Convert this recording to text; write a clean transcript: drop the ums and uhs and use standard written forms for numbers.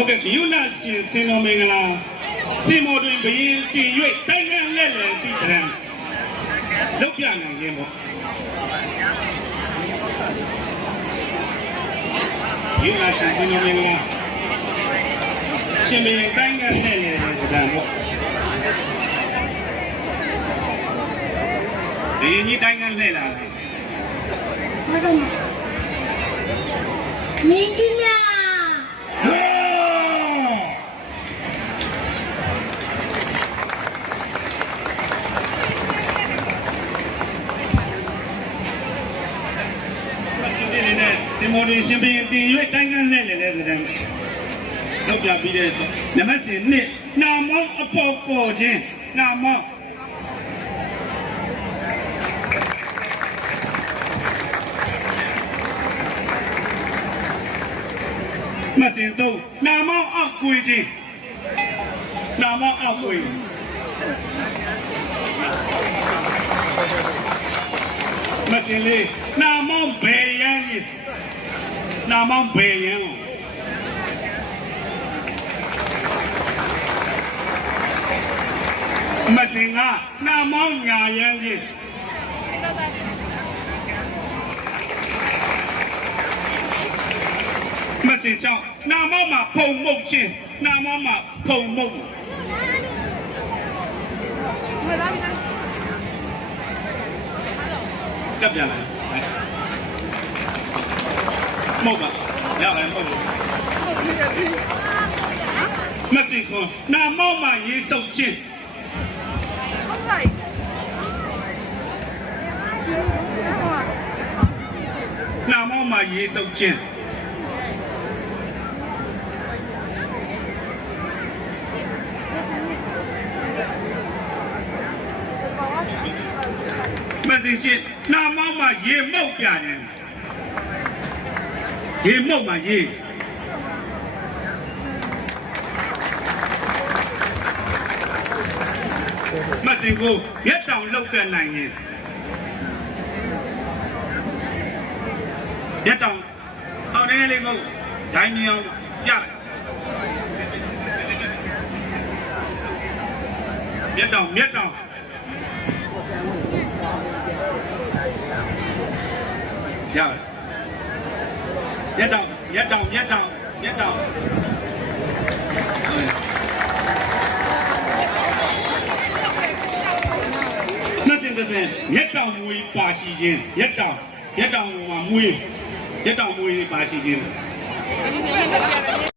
ဟုတ်ကဲ့ယူနာရှင်စင်တော်မင်္ဂလာစီမော်တွင်ဘရင်တည်၍တိုင်းငံလက်လည်းတည်ကြံလောက်ပြနိုင်ခြင်းပေါ့ယူနာရှင်စင်တော်မင်္ဂလာရှင်ဘရင်တိုင်းငံလက်လည်းတည်ကြံပေါ့ဘရင်ကြီးတိုင်းငံလက်လာတယ်မင်းကြီးများစင်မော်တွင်ရှင်ဘရင်တည်၍တိုင်းငံလက်လည်းတည်ကြံလောက်ပြပြီးတဲ့နမစင်နှစ်နာမောအပေါ်ကိုခြင်းနာမောမစင်တော့နာမောအောက်ကွေခြင်းနာမောအောက်ကွေမစင်လေးနာမောဘေယံကြီးနာမောဘေယံမစင်ကနာမောညာယံကြီးမစင်ကြောင့်နာမောမှာဖုံမုတ်ချင်းနာမောမှာဖုံမုတ်ကပ်ပြန်လာမုတ်ပါရပါတယ်မုတ်မစင်ခွန်နာမောမှာရေစုပ်ချင်းနာမောမှာရေစုပ်ချင်းမစင်ရှိနာမောမှာရေမုတ်ပြတယ်ရေမုတ်မှာရေမစင်ကိုရက်တောင်လောက်ကနိုင်ရင်ရက်တောင်အော်နေလေးမဟုတ်ဒိုင်းမြောင်ပြလိုက်ရက်တောင်ရက်တောင်ရတယ်ရက်တောင်ရက်တောင်ရက်တောင်ရက်တောင်နှစ်စင်တစ်စင်ရက်တောင်မွေးပါရှိခြင်းရက်တောင်မှာမွေးရက်တောင်မွေးပါရှိခြင်း